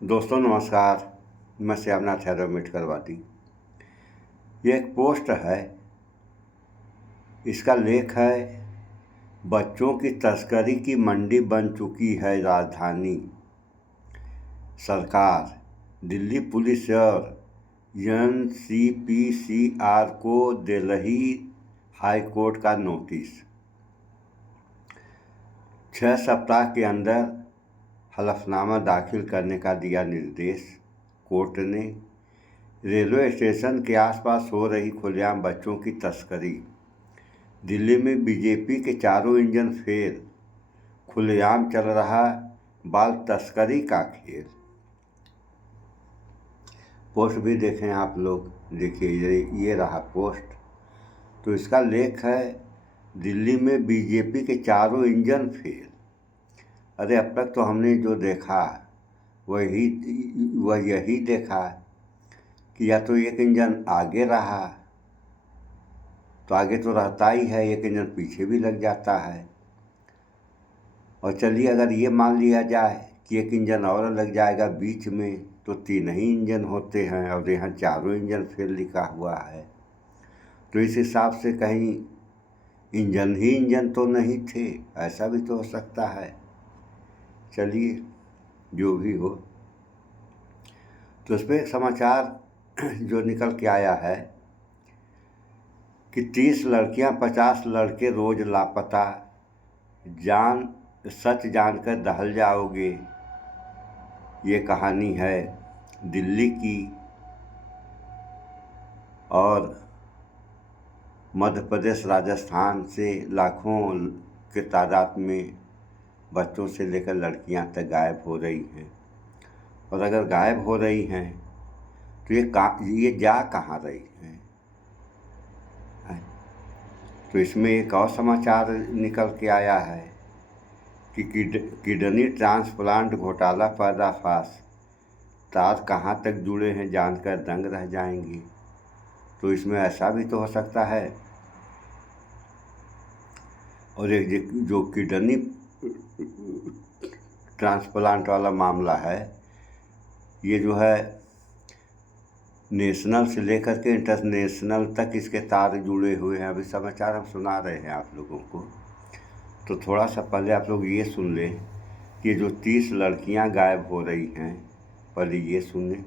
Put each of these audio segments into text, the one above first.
दोस्तों नमस्कार। मैं श्यामनाथ यादव मिटकरवादी। ये एक पोस्ट है, इसका लेख है बच्चों की तस्करी की मंडी बन चुकी है राजधानी। सरकार, दिल्ली पुलिस और एनसीपीसीआर को दिल्ली हाई कोर्ट का नोटिस। 6 सप्ताह के अंदर हलफनामा दाखिल करने का दिया निर्देश कोर्ट ने। रेलवे स्टेशन के आसपास हो रही खुलेआम बच्चों की तस्करी। दिल्ली में बीजेपी के चारों इंजन फेल, खुलेआम चल रहा बाल तस्करी का खेल। पोस्ट भी देखें आप लोग, देखिए ये रहा पोस्ट। तो इसका लेख है दिल्ली में बीजेपी के चारों इंजन फेल। अरे अब तक तो हमने जो देखा वह यही देखा कि या तो एक इंजन आगे रहा, तो आगे तो रहता ही है, एक इंजन पीछे भी लग जाता है। और चलिए अगर ये मान लिया जाए कि एक इंजन और लग जाएगा बीच में, तो 3 ही इंजन होते हैं और यहाँ चारों इंजन फेल लिखा हुआ है। तो इस हिसाब से कहीं इंजन ही इंजन तो नहीं थे, ऐसा भी तो हो सकता है। चलिए जो भी हो, तो उस पर एक समाचार जो निकल के आया है कि 30 लड़कियां 50 लड़के रोज लापता, सच जानकर दहल जाओगे। ये कहानी है दिल्ली की और मध्य प्रदेश राजस्थान से लाखों के तादाद में बच्चों से लेकर लड़कियां तक गायब हो रही हैं। और अगर गायब हो रही हैं तो ये जा कहाँ रही हैं? तो इसमें एक और समाचार निकल के आया है कि किडनी ट्रांसप्लांट घोटाला पर्दाफाश, तार कहाँ तक जुड़े हैं जानकर दंग रह जाएंगी। तो इसमें ऐसा भी तो हो सकता है। और एक जो किडनी ट्रांसप्लांट वाला मामला है, ये जो है नेशनल से लेकर के इंटरनेशनल तक इसके तार जुड़े हुए हैं। अभी समाचार हम सुना रहे हैं आप लोगों को, तो थोड़ा सा पहले आप लोग ये सुन लें कि जो 30 लड़कियां गायब हो रही हैं, पहले ये सुन लें,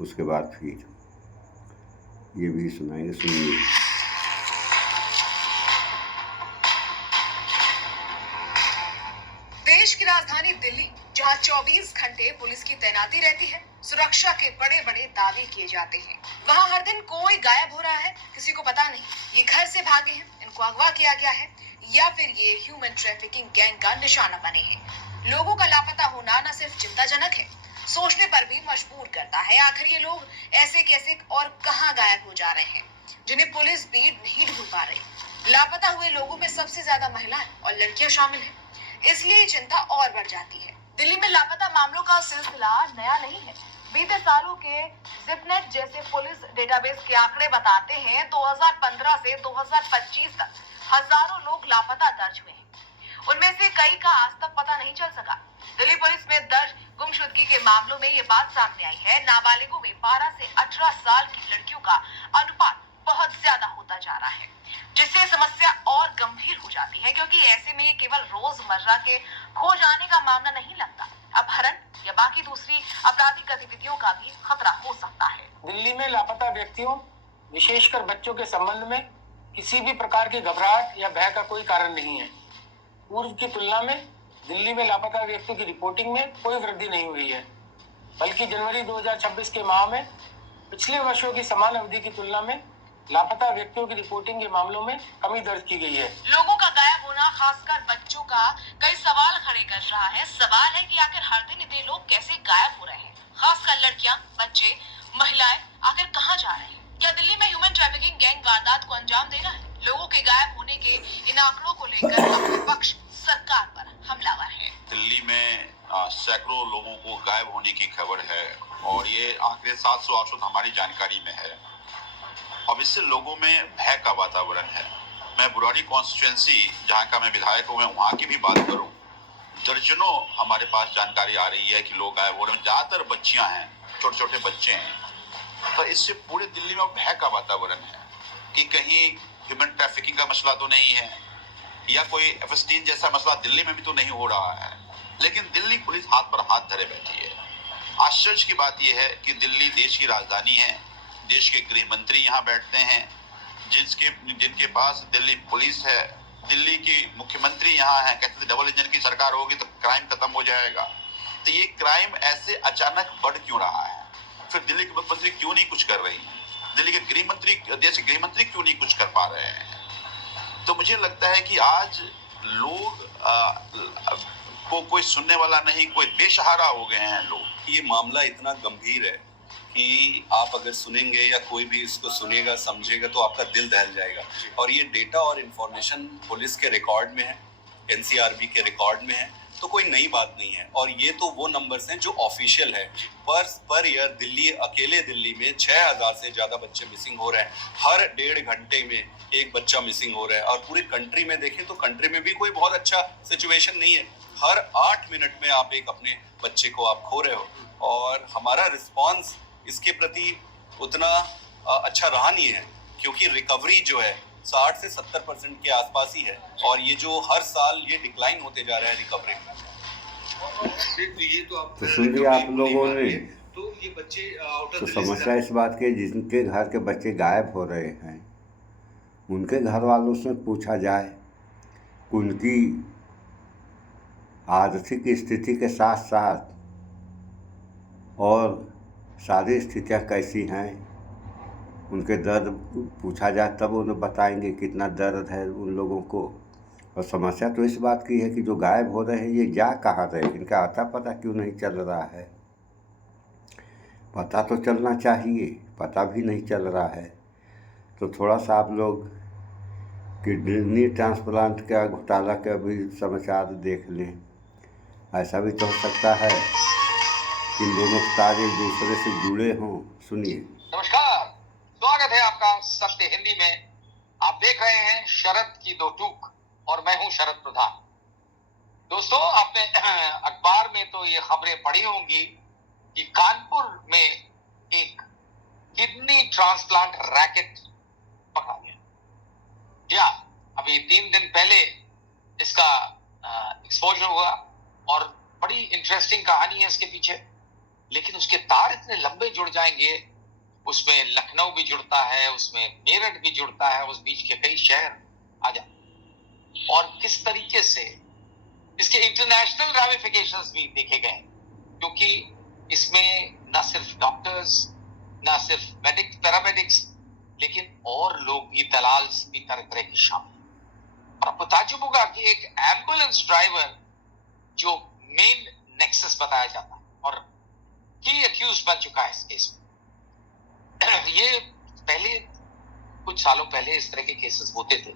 उसके बाद फिर ये भी सुनाएंगे। सुनिए। देश की राजधानी दिल्ली, जहां 24 घंटे पुलिस की तैनाती रहती है, सुरक्षा के बड़े बड़े दावे किए जाते हैं, वहां हर दिन कोई गायब हो रहा है, किसी को पता नहीं ये घर से भागे हैं, इनको अगवा किया गया है, या फिर ये ह्यूमन ट्रैफिकिंग गैंग का निशाना बने हैं। लोगों का लापता होना न सिर्फ चिंताजनक है, सोचने पर भी मजबूर करता है। आखिर ये लोग ऐसे कैसे और कहां गायब हो जा रहे हैं, जिन्हें पुलिस भी नहीं ढूंढ पा रही। लापता हुए लोगों में सबसे ज्यादा महिलाएं और लड़कियां शामिल हैं, इसलिए चिंता और बढ़ जाती है। दिल्ली में लापता मामलों का सिलसिला नया नहीं है। बीते सालों के जिपनेट जैसे पुलिस डेटाबेस के आंकड़े बताते हैं 2015 से 2025 तक हजारों लोग लापता दर्ज हुए हैं। उनमें से कई का आज तक पता नहीं चल सका। दिल्ली पुलिस में दर्ज गुमशुदगी के मामलों में ये बात सामने आई है, नाबालिगों में 12 से 18 साल की लड़कियों का अनुपात बहुत ज्यादा होता जा रहा है, जिससे समस्या और गंभीर हो जाती है, क्योंकि ऐसे में ये केवल रोजमर्रा के खो जाने का मामला नहीं लगता, अपहरण या बाकी दूसरी आपराधिक गतिविधियों का भी खतरा हो सकता है। दिल्ली में लापता व्यक्तियों, विशेषकर बच्चों के संबंध में किसी भी प्रकार की घबराहट या भय का कोई कारण नहीं है। पूर्व की तुलना में दिल्ली में लापता व्यक्तियों की रिपोर्टिंग में कोई वृद्धि नहीं हुई है, बल्कि जनवरी 2026 के माह में पिछले वर्षों की समान अवधि की तुलना में लापता व्यक्तियों की रिपोर्टिंग के मामलों में कमी दर्ज की गई है। लोगों का गायब होना, खासकर बच्चों का, कई सवाल खड़े कर रहा है। सवाल है कि आखिर हर दिन इतने लोग कैसे गायब हो रहे हैं, खासकर लड़कियां, बच्चे, महिलाएं आखिर कहां जा रहे हैं? क्या दिल्ली में ह्यूमन ट्रैफिकिंग गैंग वारदात को अंजाम दे रहा है? लोगों के गायब होने के इन आंकड़ों को लेकर विपक्ष सरकार पर हमलावर है। दिल्ली में सैकड़ों लोगों को गायब होने की खबर है और ये आंकड़े 700-800 हमारी जानकारी में है। अब इससे लोगों में भय का वातावरण है। मैं बुराड़ी कॉन्स्टिट्यूएंसी, जहाँ का मैं विधायक हूँ, मैं वहाँ की भी बात करूँ, दर्जनों हमारे पास जानकारी आ रही है कि लोग गायब हो रहे हैं, ज्यादातर बच्चियां हैं, छोटे छोटे बच्चे हैं। तो इससे पूरे दिल्ली में भय का वातावरण है कि कहीं ह्यूमन ट्रैफिकिंग का मसला तो नहीं है या कोई एफ जैसा मसला दिल्ली में भी तो नहीं हो रहा है। लेकिन दिल्ली पुलिस हाथ पर हाथ धरे बैठी है। आश्चर्य की बात यह है कि दिल्ली देश की राजधानी है, देश के गृह मंत्री यहाँ बैठते हैं, जिनके पास दिल्ली पुलिस है, दिल्ली की मुख्यमंत्री यहाँ है। कहते थे डबल इंजन की सरकार होगी तो क्राइम खत्म हो जाएगा। तो ये क्राइम ऐसे अचानक बढ़ क्यों रहा है? फिर दिल्ली के मुख्यमंत्री क्यों नहीं कुछ कर रही है? दिल्ली के गृह मंत्री, देश के गृह मंत्री क्यों नहीं कुछ कर पा रहे हैं? तो मुझे लगता है कि आज लोग को कोई सुनने वाला नहीं, कोई बेसहारा हो गए हैं लोग। ये मामला इतना गंभीर है कि आप अगर सुनेंगे या कोई भी इसको सुनेगा समझेगा तो आपका दिल दहल जाएगा। और ये डेटा और इन्फॉर्मेशन पुलिस के रिकॉर्ड में है, एनसीआरबी के रिकॉर्ड में है, तो कोई नई बात नहीं है। और ये तो वो नंबर्स हैं जो ऑफिशियल है। पर ईयर दिल्ली, अकेले दिल्ली में 6000 से ज्यादा बच्चे मिसिंग हो रहे हैं। हर 1.5 घंटे में एक बच्चा मिसिंग हो रहा है। और पूरी कंट्री में देखें तो कंट्री में भी कोई बहुत अच्छा सिचुएशन नहीं है। हर 8 मिनट में आप एक अपने बच्चे को आप खो रहे हो। और हमारा रिस्पॉन्स इसके प्रति उतना अच्छा रहा नहीं है, क्योंकि रिकवरी जो है 60 से 70% के आसपास ही है। और ये जो हर साल ये डिक्लाइन होते जा रहा है रिकवरी में। ये तो सुन लिया आप लोगों ने। तो ये बच्चे तो समस्या इस बात की, जिनके घर के बच्चे गायब हो रहे हैं उनके घर वालों से पूछा जाए उनकी आर्थिक स्थिति के साथ साथ और सारी स्थितियाँ कैसी हैं, उनके दर्द पूछा जाए तब उन्हें बताएंगे कितना दर्द है उन लोगों को। और समस्या तो इस बात की है कि जो गायब हो रहे हैं ये जा कहाँ रहे, इनका आता पता क्यों नहीं चल रहा है? पता तो चलना चाहिए, पता भी नहीं चल रहा है। तो थोड़ा सा आप लोग किडनी ट्रांसप्लांट का घोटाला का भी समाचार देख लें। ऐसा भी तो हो सकता है कि इन दोनों तार एक दूसरे से जुड़े हों। सुनिए। नमस्कार, स्वागत है आपका सत्य हिंदी में। आप देख रहे हैं शरद की दो टूक और मैं हूं शरद प्रधान। दोस्तों, आपने अखबार में तो ये खबरें पढ़ी होंगी कि कानपुर में एक किडनी ट्रांसप्लांट रैकेट पकड़ा गया। या अभी 3 दिन पहले इसका एक्सपोजर हुआ और बड़ी इंटरेस्टिंग कहानी है इसके पीछे। लेकिन उसके तार इतने लंबे जुड़ जाएंगे, उसमें लखनऊ भी जुड़ता है, उसमें मेरठ भी जुड़ता है, उस बीच के कई शहर आ जाते। और किस तरीके से इसके इंटरनेशनल रैमिफिकेशंस भी देखे गए, क्योंकि इसमें न सिर्फ डॉक्टर्स, न सिर्फ पैरामेडिक्स, लेकिन और लोग भी, दलाल भी तरह तरह के शामिल। और आपको ताज्जुब होगा कि एक एम्बुलेंस ड्राइवर जो मेन नेक्सस बताया जाता है और की अक्यूज बन चुका है इस केस में। ये पहले कुछ सालों पहले इस तरह के केसेस होते थे,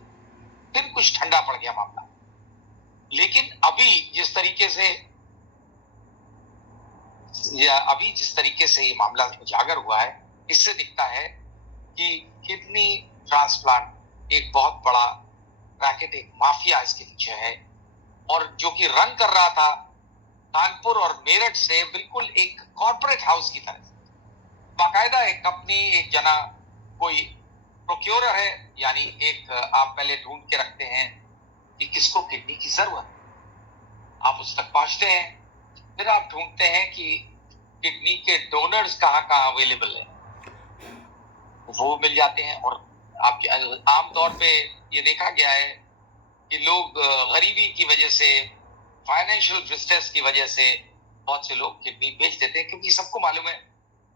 फिर कुछ ठंडा पड़ गया मामला। लेकिन अभी जिस तरीके से ये मामला उजागर हुआ है, इससे दिखता है कि किडनी ट्रांसप्लांट एक बहुत बड़ा रैकेट, एक माफिया इसके पीछे है। और जो कि रन कर रहा था कानपुर और मेरठ से बिल्कुल एक कॉर्पोरेट हाउस की तरह। बाकायदा एक कंपनी, एक जना कोई प्रोक्योरर है, यानी एक आप पहले ढूंढ के रखते हैं कि किसको किडनी की जरूरत, आप उस तक पहुंचते हैं, फिर आप ढूंढते हैं कि किडनी के डोनर्स कहाँ कहाँ अवेलेबल है, वो मिल जाते हैं। और आप आमतौर पे ये देखा गया है कि लोग गरीबी की वजह से, फाइनेंशियल डिस्ट्रेस की वजह से बहुत से लोग किडनी बेच देते हैं, क्योंकि सबको मालूम है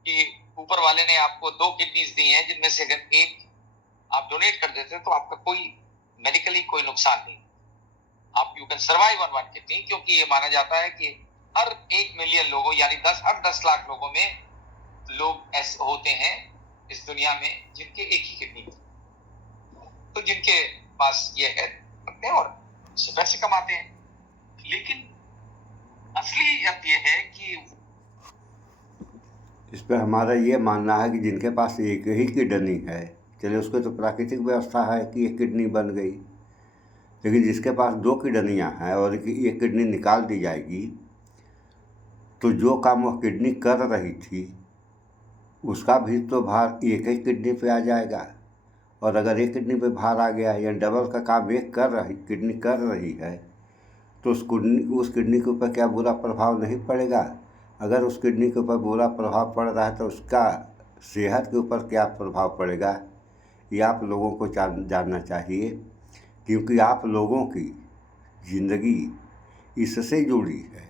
कि ऊपर वाले ने आपको 2 किडनीज दी हैं, जिनमें से अगर एक आप डोनेट कर देते हैं तो आपका कोई मेडिकली कोई नुकसान नहीं, आप you can survive on 1 kidney. क्योंकि ये माना जाता है कि हर 1 मिलियन लोगों, यानी हर 10 लाख लोगों में लोग ऐसे होते हैं इस दुनिया में जिनके एक ही किडनी, तो जिनके पास ये है रखते हैं और उससे पैसे कमाते हैं। लेकिन असलियत ये है कि इस पर हमारा ये मानना है कि जिनके पास एक ही किडनी है, चलिए उसको तो प्राकृतिक व्यवस्था है कि एक किडनी बन गई, लेकिन जिसके पास 2 किडनियाँ हैं और एक किडनी निकाल दी जाएगी तो जो काम वह किडनी कर रही थी उसका भी तो भार एक ही किडनी पे आ जाएगा। और अगर एक किडनी पे भार आ गया या डबल का काम एक किडनी कर रही है तो उस किडनी के ऊपर क्या बुरा प्रभाव नहीं पड़ेगा? अगर उस किडनी के ऊपर बुरा प्रभाव पड़ रहा है तो उसका सेहत के ऊपर क्या प्रभाव पड़ेगा, ये आप लोगों को जानना चाहिए, क्योंकि आप लोगों की ज़िंदगी इससे जुड़ी है।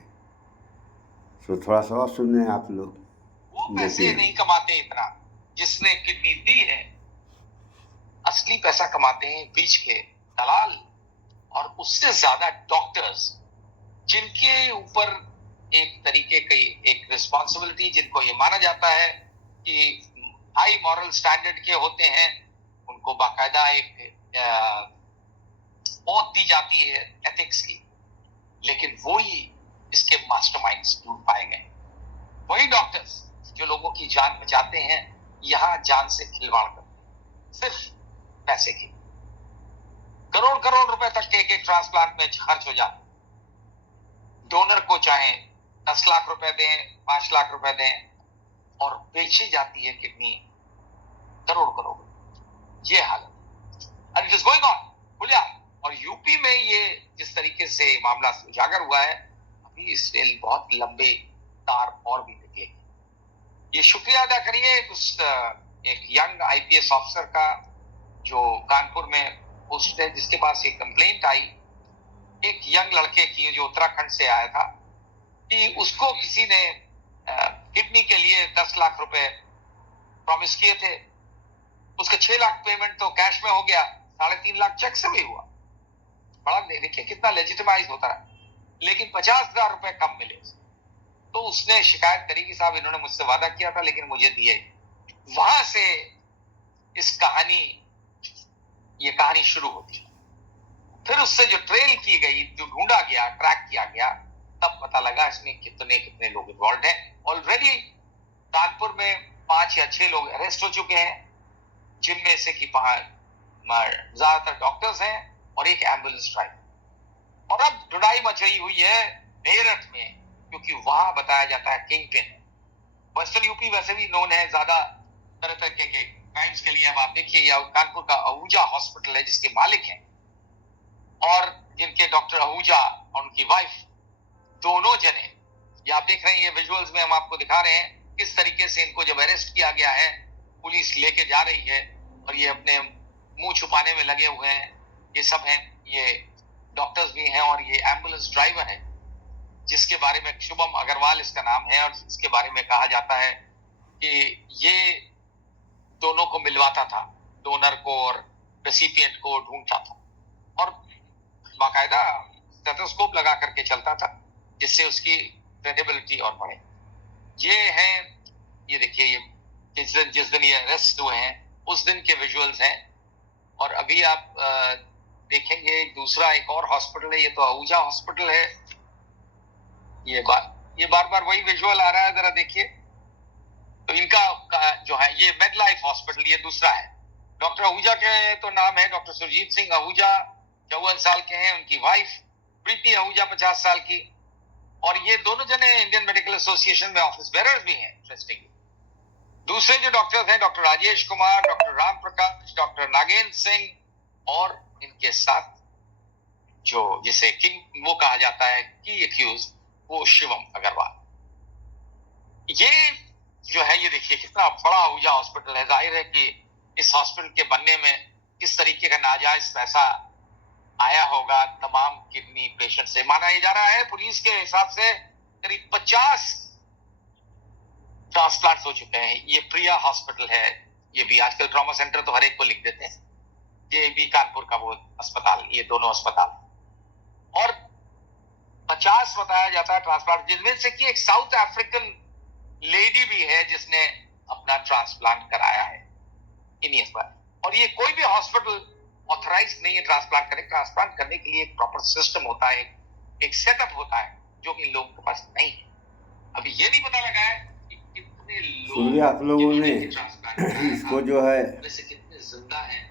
तो थोड़ा सा और सुने आप लोग। वो पैसे नहीं कमाते इतना जिसने किडनी दी है। असली पैसा कमाते हैं बीच के दलाल और उससे ज्यादा डॉक्टर्स, जिनके ऊपर एक तरीके की एक रिस्पॉन्सिबिलिटी, जिनको ये माना जाता है कि हाई मॉरल स्टैंडर्ड के होते हैं, उनको बाकायदा एक ओथ दी जाती है एथिक्स की, लेकिन वो ही इसके मास्टरमाइंड्स ढूंढ पाए गए। वही डॉक्टर्स जो लोगों की जान बचाते हैं, यहाँ जान से खिलवाड़ करते हैं सिर्फ पैसे की। करोड़ करोड़ रुपए तक के एक ट्रांसप्लांट में खर्च हो जाते। डोनर को चाहे 10 लाख रुपए दें, 5 लाख रुपए दें, और बेची जाती है किडनी करोड़ करोड़। ये हालत and it is going on खुलिया। और यूपी में ये जिस तरीके से मामला उजागर हुआ है, अभी इससे बहुत लंबे तार और भी निकलेंगे। ये शुक्रिया अदा करिए उस एक यंग आईपीएस ऑफिसर का जो कानपुर में पोस्ट है, जिसके पास एक कंप्लेंट आई एक यंग लड़के की जो उत्तराखंड से आया था कि उसको किसी ने किडनी के लिए 10 लाख रुपए प्रॉमिस किए थे। उसके 6 लाख पेमेंट तो कैश में हो गया, 3.5 लाख चेक से भी हुआ। बड़ा देखिए कितना लेजिटिमाइज होता है, लेकिन 50,000 रुपए कम मिले। तो उसने शिकायत करी कि साहब इन्होंने मुझसे वादा किया था लेकिन मुझे दिए। वहां से ये कहानी शुरू होती है। फिर उससे जो ट्रेल की गई, जो ढूंढा गया, ट्रैक किया गया, तब पता लगा इसमें कितने कितने लोग इन्वॉल्व हैं। ऑलरेडी कानपुर में 5 या 6 लोग अरेस्ट हो चुके हैं, जिनमें से कि 5 ज्यादातर डॉक्टर्स हैं और एक एम्बुलेंस ड्राइवर। और अब धुनाई मचाई हुई है मेरठ में, क्योंकि वहां बताया जाता है किंग पिन। वेस्टर्न यूपी वैसे भी नोन है ज्यादा तरह तरह के क्राइम्स के लिए। अब आप देखिए यह कानपुर का आहूजा हॉस्पिटल है जिसके मालिक हैं, और जिनके डॉक्टर आहूजा और उनकी वाइफ दोनों जने, ये आप देख रहे हैं, ये विजुअल्स में हम आपको दिखा रहे हैं किस तरीके से इनको जब अरेस्ट किया गया है, पुलिस लेके जा रही है और ये अपने मुंह छुपाने में लगे हुए हैं। ये सब हैं, ये डॉक्टर्स भी हैं और ये एम्बुलेंस ड्राइवर है जिसके बारे में शुभम अग्रवाल इसका नाम है, और इसके बारे में कहा जाता है कि ये दोनों को मिलवाता था, डोनर को और रेसिपिएंट को ढूंढता था, और बाकायदा स्टेथोस्कोप लगा करके चलता था जिससे उसकी क्रेडिबिलिटी और बढ़े। ये है, ये देखिए, ये जिस दिन ये अरेस्ट हुए हैं उस दिन के विजुअल्स हैं। और अभी आप देखेंगे दूसरा एक और हॉस्पिटल है, ये तो आहूजा हॉस्पिटल है। ये बार बार वही विजुअल आ रहा है, जरा देखिए। तो इनका जो है ये मेडलाइफ हॉस्पिटल, ये दूसरा है। डॉक्टर आहूजा के तो नाम है डॉक्टर सुरजीत सिंह आहूजा, 54 साल के हैं। उनकी वाइफ प्रीति आहूजा 50 साल की, और ये दोनों जने इंडियन मेडिकल एसोसिएशन में ऑफिस बेरर्स भी हैं। इंटरेस्टिंग। दूसरे जो डॉक्टर्स हैं, doctor Rajesh Kumar, doctor Ram Prakash, doctor Nagendra Singh, और इनके साथ जो जिसे किंग वो कहा जाता है की एक्यूज, वो शिवम अग्रवाल। ये जो है, ये देखिए कितना बड़ा आहूजा हॉस्पिटल है। जाहिर है कि इस हॉस्पिटल के बनने में किस तरीके का नाजायज पैसा आया होगा तमाम किडनी पेशेंट से। माना जा रहा है पुलिस के हिसाब से करीब 50 ट्रांसप्लांट हो चुके हैं। ये प्रिया हॉस्पिटल है, ये भी आजकल ट्रॉमा सेंटर तो हर एक को लिख देते हैं। ये भी कानपुर का वो अस्पताल, ये दोनों अस्पताल, और 50 बताया जाता है ट्रांसप्लांट, जिनमें से कि एक साउथ अफ्रीकन लेडी भी है जिसने अपना ट्रांसप्लांट कराया है इन्हीं अस्पताल। और ये कोई भी हॉस्पिटल ऑथराइज नहीं है ट्रांसप्लांट करने। ट्रांसप्लांट करने के लिए एक प्रॉपर सिस्टम होता है, एक सेटअप होता है, जो कि इन लोगों के पास नहीं है। अभी ये नहीं पता लगा है कि कितने लोग आप लोगों ने ट्रांसप्लांट इसको जो है वैसे कितने जिंदा हैं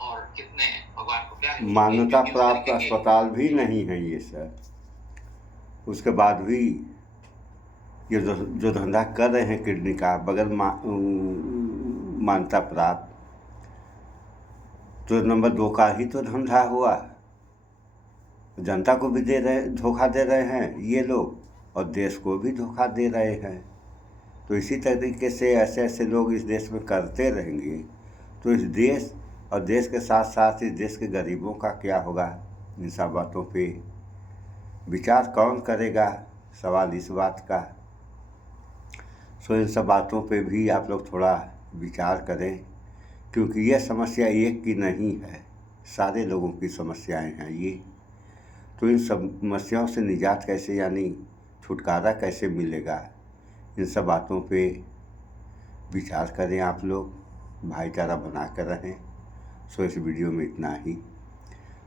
और कितने भगवान को प्यार मान्यता प्राप्त अस्पताल भी नहीं है ये सर। उसके बाद भी ये जो धंधा कर रहे हैं किडनी का बगैर मान्यता प्राप्त, तो नंबर 2 का ही तो धंधा हुआ। जनता को भी धोखा दे रहे हैं ये लोग, और देश को भी धोखा दे रहे हैं। तो इसी तरीके से ऐसे ऐसे लोग इस देश में करते रहेंगे तो इस देश और देश के साथ साथ इस देश के गरीबों का क्या होगा। इन सब बातों पे विचार कौन करेगा, सवाल इस बात का। सो इन सब बातों पे भी आप लोग थोड़ा विचार करें, क्योंकि यह समस्या एक की नहीं है, सारे लोगों की समस्याएं हैं ये। तो इन समस्याओं से निजात कैसे, यानी छुटकारा कैसे मिलेगा, इन सब बातों पे विचार करें आप लोग, भाईचारा बना कर रहें। सो इस वीडियो में इतना ही।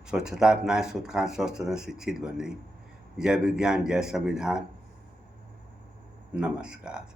स्वच्छता अपनाएं, शुद्ध खाएं, स्वस्थ रहें, शिक्षित बने। जय विज्ञान, जय संविधान। नमस्कार।